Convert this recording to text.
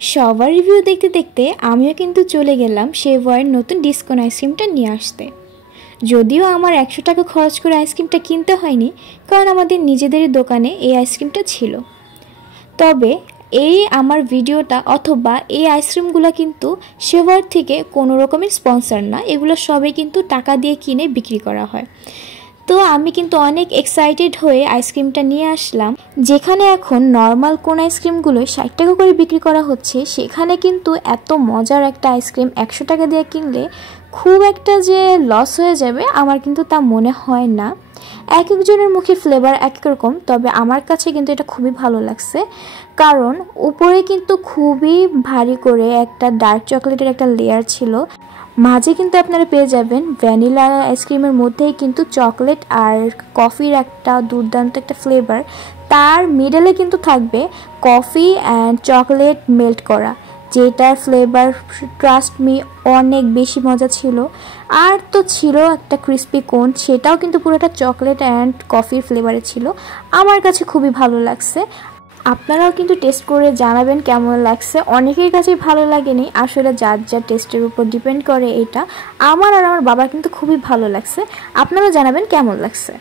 সবার রিভিউ দেখতে দেখতে আমিও কিন্তু চলে গেলাম শেভওয়ের নতুন ডিসকন আইসক্রিমটা নিয়ে আসতে। যদিও আমার 100 টাকা খরচ করে আইসক্রিমটা কিনতে হয়নি, কারণ আমাদের নিজেদের দোকানে এই আইসক্রিমটা ছিল। তবে এই আমার ভিডিওটা অথবা এই আইসক্রিমগুলো কিন্তু শেভওয়ের থেকে কোনো রকমের স্পন্সর না, এগুলো সবই কিন্তু টাকা দিয়ে কিনে বিক্রি করা হয়। তো আমি কিন্তু অনেক এক্সাইটেড হয়ে আইসক্রিমটা নিয়ে আসলাম। যেখানে এখন নর্মাল কোন আইসক্রিমগুলো 60 টাকা করে বিক্রি করা হচ্ছে, সেখানে কিন্তু এত মজার একটা আইসক্রিম 100 টাকা দিয়ে কিনলে খুব একটা যে লস হয়ে যাবে আমার কিন্তু তা মনে হয় না। এক একজনের মুখে ফ্লেভার এক এক রকম, তবে আমার কাছে কিন্তু এটা খুবই ভালো লাগছে, কারণ উপরে কিন্তু খুবই ভারী করে একটা ডার্ক চকলেটের একটা লেয়ার ছিল। মাঝে কিন্তু আপনারা পেয়ে যাবেন ভ্যানিলা আইসক্রিমের মধ্যেই কিন্তু চকলেট আর কফির একটা দুর্দান্ত একটা ফ্লেভার। তার মিডলে কিন্তু থাকবে কফি অ্যান্ড চকলেট মেল্ট করা, যেটার ফ্লেভার ট্রাস্ট মি অনেক বেশি মজা ছিল। আর তো ছিল একটা ক্রিস্পি কোন, সেটাও কিন্তু পুরোটা চকলেট অ্যান্ড কফির ফ্লেভারে ছিল। আমার কাছে খুবই ভালো লাগছে। আপনারাও কিন্তু টেস্ট করে জানাবেন কেমন লাগছে। অনেকের কাছেই ভালো লাগেনি, আসলে যার যার টেস্টের উপর ডিপেন্ড করে এটা। আমার আর আমার বাবার কিন্তু খুবই ভালো লাগছে। আপনারাও জানাবেন কেমন লাগছে।